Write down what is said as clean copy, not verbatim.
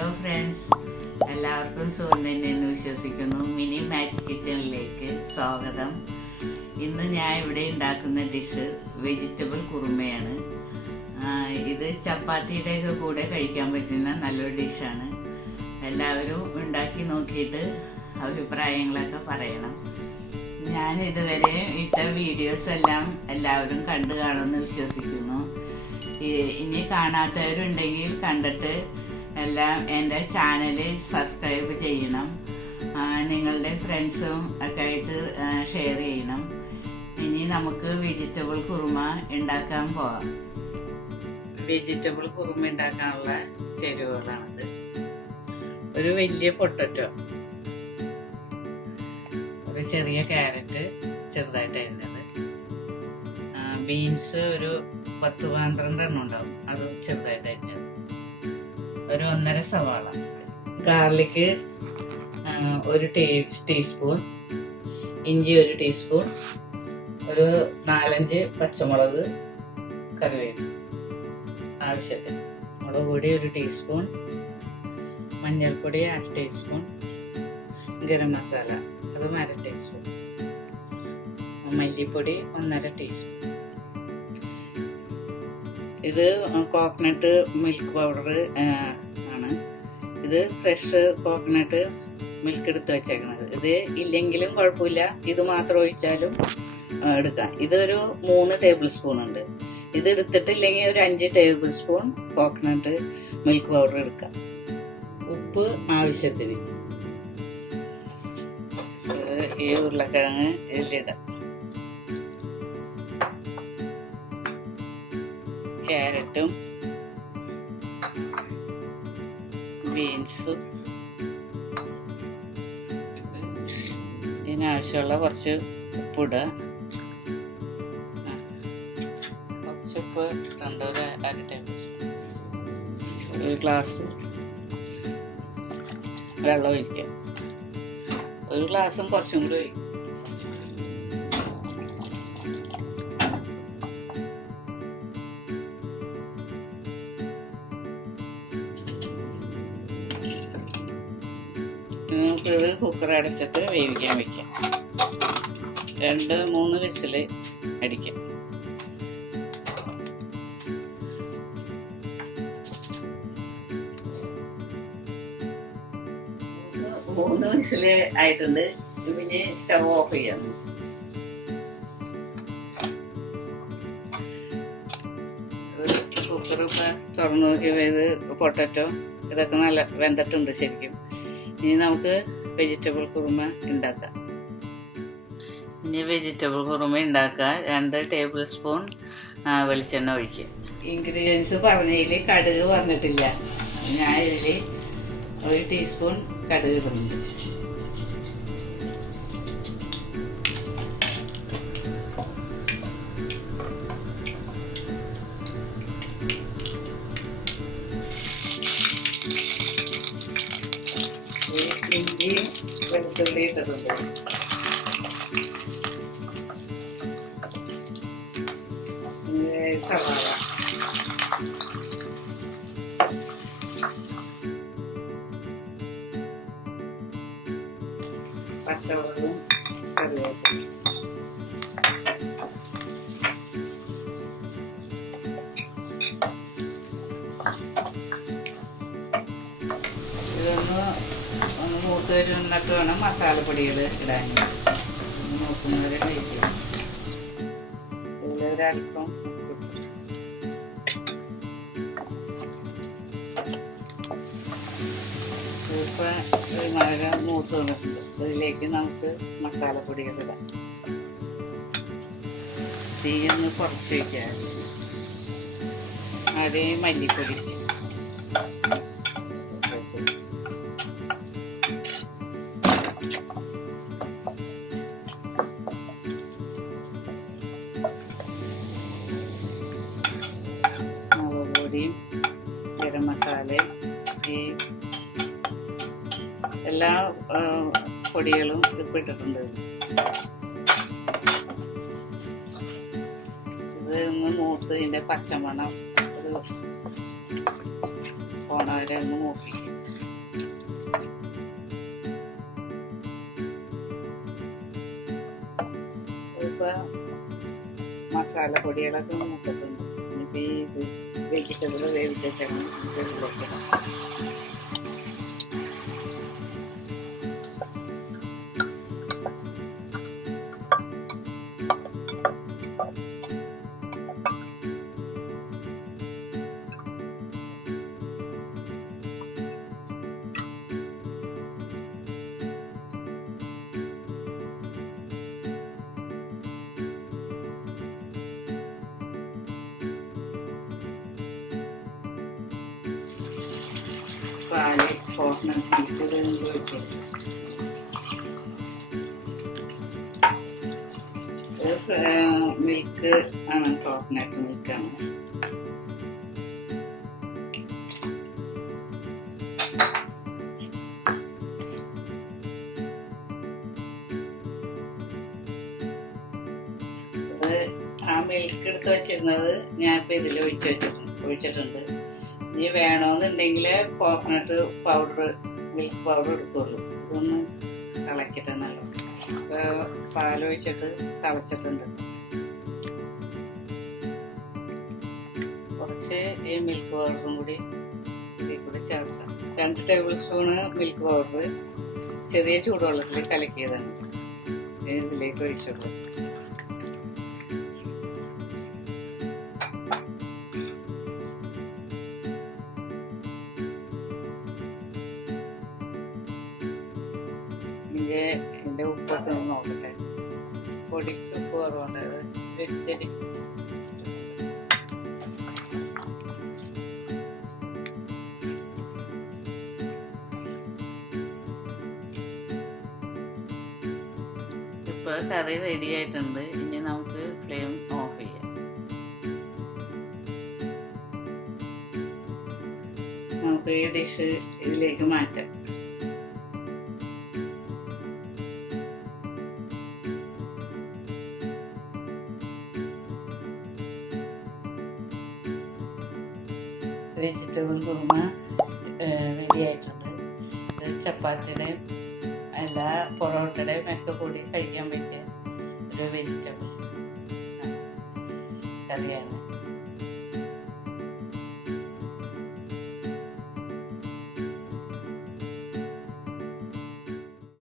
Hello friends, എല്ലാവർക്കും സുഖം തന്നെയെന്ന് വിശ്വസിക്കുന്നു. മിനി മാജിക് കിച്ചണിലേക്ക് സ്വാഗതം. ഇന്ന് ഞാൻ ഇവിടെ ഉണ്ടാക്കുന്ന ഡിഷ് വെജിറ്റബിൾ കുറുമയാണ്. ഇത് ചപ്പാത്തിയുടെ കൂടെ കഴിക്കാൻ പറ്റുന്ന നല്ലൊരു ഡിഷാണ്. എല്ലാവരും ഉണ്ടാക്കി നോക്കിയിട്ട് അഭിപ്രായങ്ങളൊക്കെ പറയണം. ഞാൻ ഇതുവരെ ഇട്ട വീഡിയോസ് എല്ലാം എല്ലാവരും കണ്ടു കാണുമെന്ന് വിശ്വസിക്കുന്നു. ഇനി കാണാത്തവരുണ്ടെങ്കിൽ കണ്ടിട്ട് എല്ലാം എൻ്റെ ചാനൽ സബ്സ്ക്രൈബ് ചെയ്യണം. നിങ്ങളുടെ ഫ്രണ്ട്സും ഒക്കെ ആയിട്ട് ഷെയർ ചെയ്യണം. ഇനി നമുക്ക് വെജിറ്റബിൾ കുറുമ ഉണ്ടാക്കാൻ പോവാം. വെജിറ്റബിൾ കുറുമ ഉണ്ടാക്കാനുള്ള ചേരുവകളാണിത്. ഒരു വലിയ പൊട്ടറ്റോ, ഒരു ചെറിയ ക്യാരറ്റ് ചെറുതായിട്ട് അരിഞ്ഞത്, ബീൻസ് ഒരു 10-12 എണ്ണം ഉണ്ടാവും, അതും ചെറുതായിട്ട് അരിഞ്ഞത്, ഒരു 1.5 സവാള, ഗാർലിക് 1 ടീസ്പൂൺ, ഇഞ്ചി 1 ടീസ്പൂൺ, ഒരു 4-5 പച്ചമുളക്, കറിവേപ്പില ആവശ്യത്തിന്, മുളക് പൊടി 1 ടീസ്പൂൺ, മഞ്ഞൾപ്പൊടി 1/2 ടീസ്പൂൺ, ഗരം മസാല അതും 1/2 ടീസ്പൂൺ, മല്ലിപ്പൊടി 1.5 ടീസ്പൂൺ. ഇത് കോക്കനട്ട് മിൽക്ക് പൗഡർ ആണ്. ഇത് ഫ്രഷ് കോക്കനട്ട് മിൽക്ക് എടുത്ത് വെച്ചേക്കണത്. ഇത് ഇല്ലെങ്കിലും കുഴപ്പമില്ല, ഇത് മാത്രം ഒഴിച്ചാലും എടുക്കാം. ഇതൊരു 3 ടേബിൾ സ്പൂൺ ഉണ്ട്. ഇത് എടുത്തിട്ടില്ലെങ്കിൽ ഒരു 5 table spoon coconut milk powder എടുക്കാം. ഉപ്പ് ആവശ്യത്തിന്. ഈ ഉരുളക്കിഴങ്ങ് ഇതിലിടാം. ക്യാരറ്റും ബീൻസും ഇതിനാവശ്യമുള്ള കുറച്ച് ഉപ്പിടുക. കുറച്ച് ഉപ്പ് ഇട്ടുണ്ട്, ഒരു 1/2 ടേബിൾ സ്പൂൺ. ഒരു ഗ്ലാസ് വെള്ളം ഒഴിക്കുക. ഒരു ഗ്ലാസും കുറച്ചും കൂടി ഒഴിക്കും. നമുക്കിത് കുക്കർ അടച്ചിട്ട് വേവിക്കാൻ വെക്കാം. 2-3 വിസിൽ അടിക്കാം. 3 വിസിൽ ആയിട്ടുണ്ട്. പിന്നെ സ്റ്റവ് ഓഫ് ചെയ്യാം. കുക്കർ ഇപ്പം തുറന്നു നോക്കിയപ്പോൾ ഇത് പൊട്ടറ്റോ ഇതൊക്കെ നല്ല വെന്തിട്ടുണ്ട് ശരിക്കും. ഇനി നമുക്ക് വെജിറ്റബിൾ കുറുമ ഉണ്ടാക്കാം. ഇനി വെജിറ്റബിൾ കുറുമ ഉണ്ടാക്കാൻ 2 ടേബിൾ സ്പൂൺ വെളിച്ചെണ്ണ ഒഴിക്കുക. ഇൻഗ്രീഡിയൻസ് പറഞ്ഞതിൽ കടുക് വന്നിട്ടില്ല. ഞാൻ ഇതിൽ 1 ടീസ്പൂൺ കടുക് ഇടുന്നു. ഇഞ്ചിയും വെളുത്തുള്ളി ഇട്ടിട്ടുണ്ട്. സവാള, പച്ചമുളകും കറിവേപ്പിലയും. ഇതൊന്ന് മൂത്ത് വരുന്നിട്ട് വേണം മസാലപ്പൊടികൾ ഇടാൻ. നോക്കുന്നവരെ കഴിക്കും. ഇതിലൊരൽപ്പം ഇപ്പം മഴ മൂത്ത് വന്നിട്ടുണ്ട്. ഇതിലേക്ക് നമുക്ക് മസാലപ്പൊടികൾ ഇടാം. തീയൊന്ന് കുറച്ച് വയ്ക്കാം. ആദ്യം മല്ലിപ്പൊടി, മുളക് പൊടിയും ഗരം മസാലയും ഈ എല്ലാ പൊടികളും ഇട്ടിട്ടുണ്ട്. ഇത് ഒന്ന് മൂത്ത് ഇതിൻ്റെ പച്ചമണം ഒരു പോണവരെ ഒന്ന് മൂപ്പിക്കും. ഇപ്പോൾ മസാലപ്പൊടികളൊക്കെ മൂത്തിട്ടുണ്ട്. ഇനിയിപ്പോൾ ഇത് വെജിറ്റബിൾ വേവിച്ച് വെച്ചാണ് ഇതിലേക്ക് പാല് കോക്കനട്ട് മിൽക്ക് ഒഴിക്കും. മിൽക്ക് ആണ്, കോക്കനട്ട് മിൽക്കാണ്. ആ മിൽക്ക് എടുത്ത് വെച്ചിരുന്നത് ഞാൻ ഇപ്പം ഇതിൽ ഒഴിച്ചിട്ടുണ്ട്. ഇനി വേണമെന്നുണ്ടെങ്കിൽ കോക്കനട്ട് പൗഡർ, മിൽക്ക് പൗഡർ എടുക്കുള്ളൂ. ഇതൊന്ന് തിളക്കട്ടെ നല്ലോ. പാലൊഴിച്ചിട്ട് തിളച്ചിട്ടുണ്ട്. കുറച്ച് ഈ മിൽക്ക് പൗഡറും കൂടി ഇതിൽ കൂടി ചേർക്കാം. 2 ടേബിൾ സ്പൂണ് മിൽക്ക് പൗഡർ ചെറിയ ചൂടുവെള്ളത്തിൽ കലക്കിയതാണ്. ഇതിലേക്ക് ഒഴിച്ചിട്ടു. എൻ്റെ ഉപ്പൊക്കെ ഒന്ന് നോക്കട്ടെ. പൊടിക്ക് ഉപ്പ് കുറവുണ്ട്. വെച്ചരി ഇപ്പോൾ കറി റെഡി ആയിട്ടുണ്ട്. ഇനി നമുക്ക് ഫ്ലെയിം ഓഫ് ചെയ്യാം. നമുക്ക് ഈ ഡിഷ് ഇതിലേക്ക് മാറ്റാം. വെജിറ്റബിൾ കുറുമ റെഡി ആയിട്ടുണ്ട്. ചപ്പാത്തിയുടെയും എല്ലാ പൊറോട്ടയുടെയും ഒക്കെ കൂടി കഴിക്കാൻ പറ്റിയ ഒരു വെജിറ്റബിൾ കറിയാണ്.